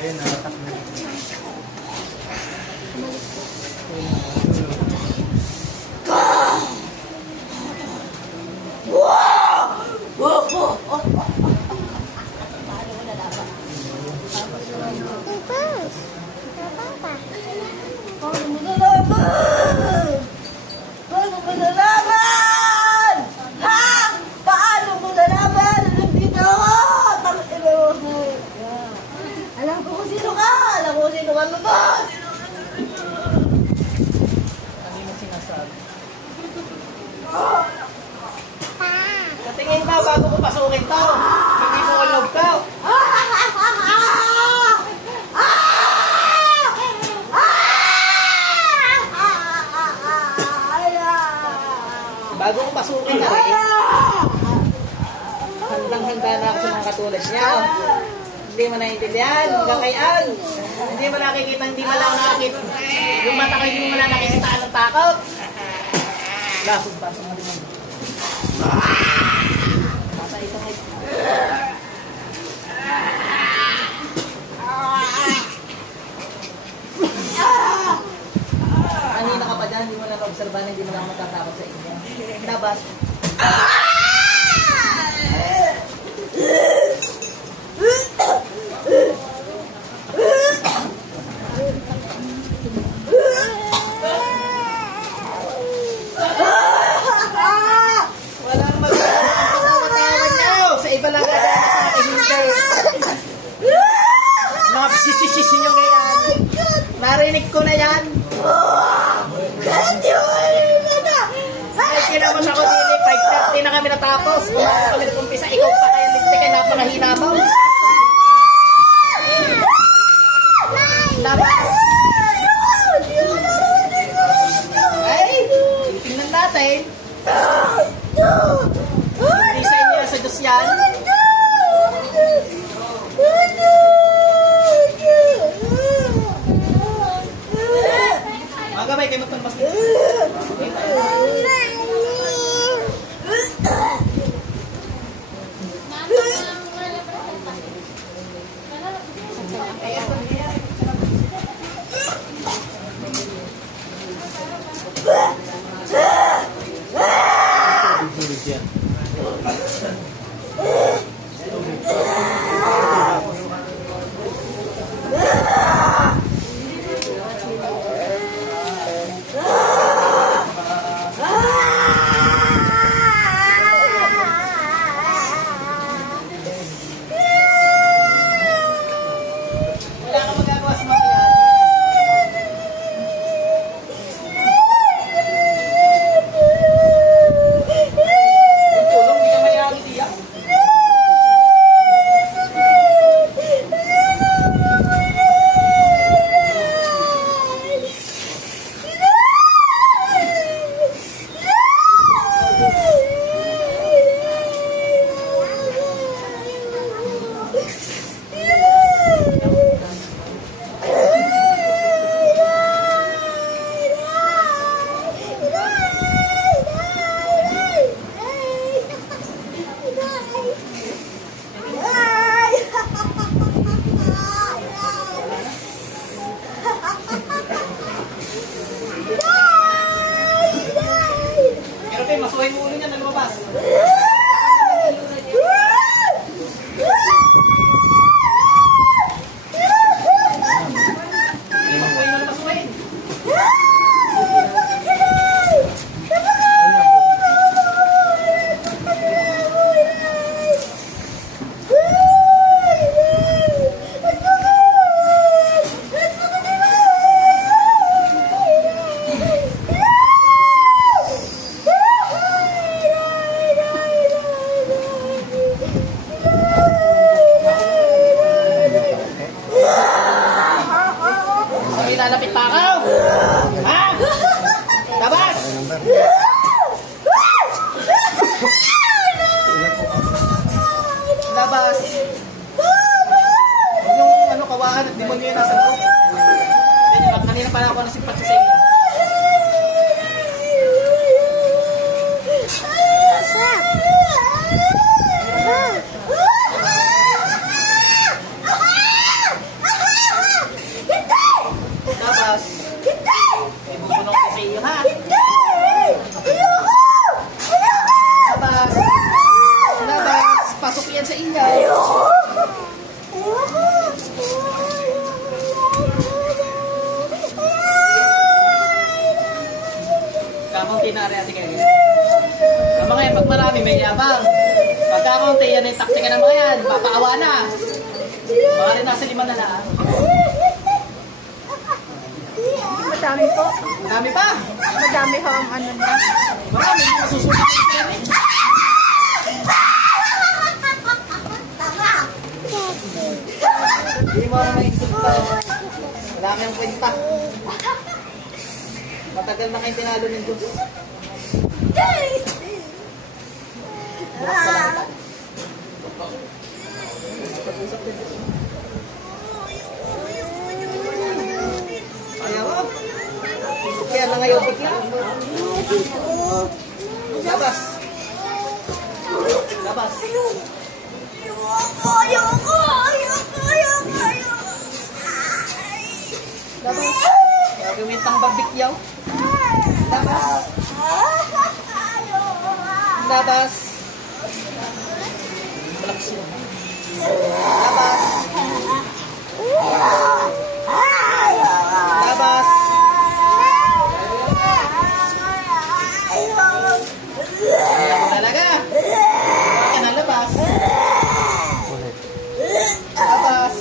Ayun, nakatak na. Tingin ba bago ko pasukin to? Hindi mo ulog to. Bago ko pasukin na rin, handang-handa na ako sa mga katulad niya. Hindi mo naiintindihan, hanggang kayan. Hindi mo nakikita, hindi mo lang nakikita. Yung mata ko, hindi mo lang nakikita anong takot. Lasog-basog mo din mo. Basta ito ngay. Kanina ka pa dyan, hindi mo lang obserbahan, hindi mo lang matatakot sa inyo. Labas. Sisisisi nyo ngayon. Narinig ko na yan. Ay, kinamos ako din. 5:30 na kami natapos. Kung kami nag-umpisa, ikaw pa kaya nagtikay, napakahina mo. Labas. Ay, tingnan natin. Hindi sa inyo, sa Diyos yan. Magabay kayo magtambas dito. Masuhay mo ulo niya, naglabas. Lalapit pa ako! Ha? Labas! Labas! Yung ano, kawahan at demonyo yun nasa loob. Kanina pala ako nasimpat sa inyo. inyo. Kakunti na rin ate kayo. Ang mga yan, pag marami may yabang. Pag kakunti, yan ay taktika ng mga yan. Papaawa na. Baka rin nasa 5 na lang. Madami po. Marami pa. Madami ho ang ano na. Marami. Masusunod na sila rin. Hindi mo na mainsulta. Wala kayong kwenta. Matagal na kayong tinalo ng Diyos. Ayaw mo. Kaya na ngayon bigla. Labas. Labas. Labas. Gawintang babikyaw. Labas. Labas. Labas. Labas. Ayaw mo talaga. Baka na labas. Labas.